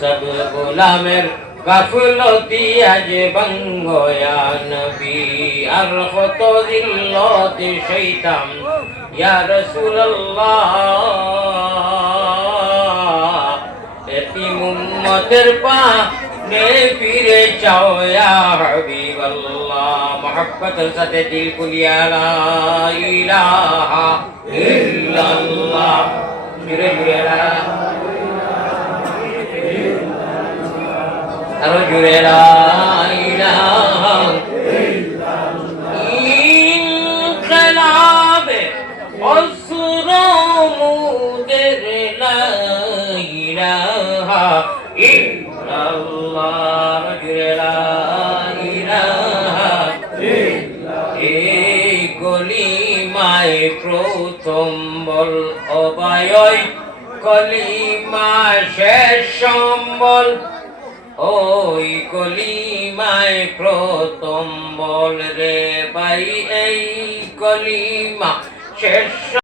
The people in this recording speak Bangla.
সব গোলামের গাফলতি আজ বঙ্গয়া নবী আর কত জিল্লতি শৈতান ইয়া রাসূলুল্লাহ এতিম উম্মতের পানে ফিরে চাও ইয়া হাবিবাল্লাহ মোহাব্বতের সাথে দিল খুলিয়া লা ইলাহা ইল্লাল্লাহ জুড়ে জুড়ে আরো জুড়ে লা ইলাহা ইনকলাবে অসুর মুদের লা ইলাহা ইল্লাল্লাহ জুড়ে লা ইলাহা এই কলিমায় প্রথম বল অবায়ই কলিমা শেষ সম্বল ওই কলিমায় প্রথম বল রে ভাই এই কলিমা শেষ